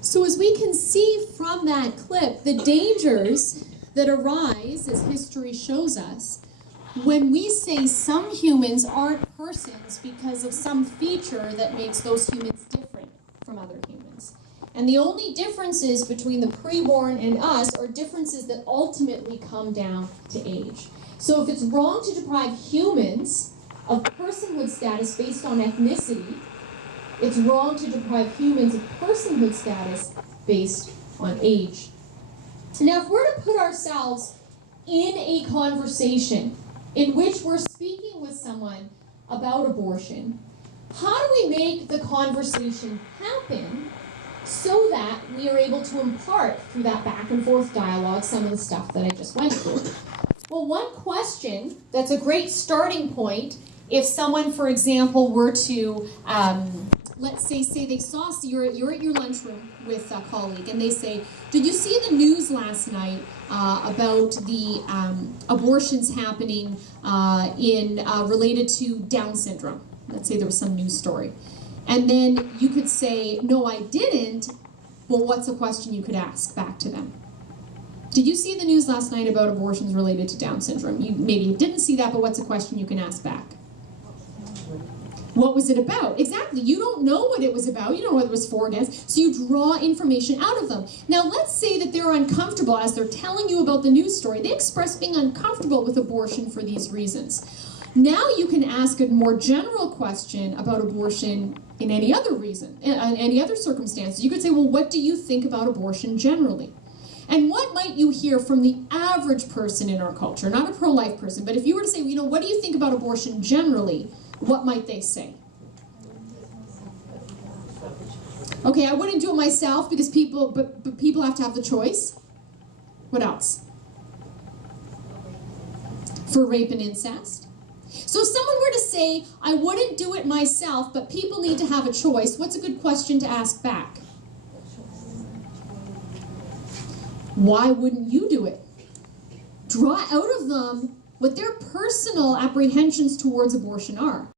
So as we can see from that clip, the dangers that arise, as history shows us, when we say some humans aren't persons because of some feature that makes those humans different from other humans. And the only differences between the preborn and us are differences that ultimately come down to age. So if it's wrong to deprive humans of personhood status based on ethnicity, it's wrong to deprive humans of personhood status based on age. Now, if we're to put ourselves in a conversation in which we're speaking with someone about abortion, how do we make the conversation happen so that we are able to impart through that back and forth dialogue some of the stuff that I just went through? Well, one question that's a great starting point, if someone, for example, were to let's say they saw, so you're at your lunchroom with a colleague, and they say, did you see the news last night about the abortions happening related to Down syndrome? Let's say there was some news story. And then you could say, no, I didn't. Well, what's a question you could ask back to them? Did you see the news last night about abortions related to Down syndrome? Maybe you didn't see that, but what's a question you can ask back? What was it about? Exactly. You don't know what it was about. You don't know whether it was for or against. So you draw information out of them. Now, let's say that they're uncomfortable as they're telling you about the news story. They express being uncomfortable with abortion for these reasons. Now you can ask a more general question about abortion in any other reason, in any other circumstances. You could say, well, what do you think about abortion generally? And what might you hear from the average person in our culture, not a pro-life person, but if you were to say, you know, what do you think about abortion generally? What might they say? Okay, I wouldn't do it myself because people have to have the choice. What else? For rape and incest. So if someone were to say, I wouldn't do it myself, but people need to have a choice, what's a good question to ask back? Why wouldn't you do it? Draw out of them what their personal apprehensions towards abortion are.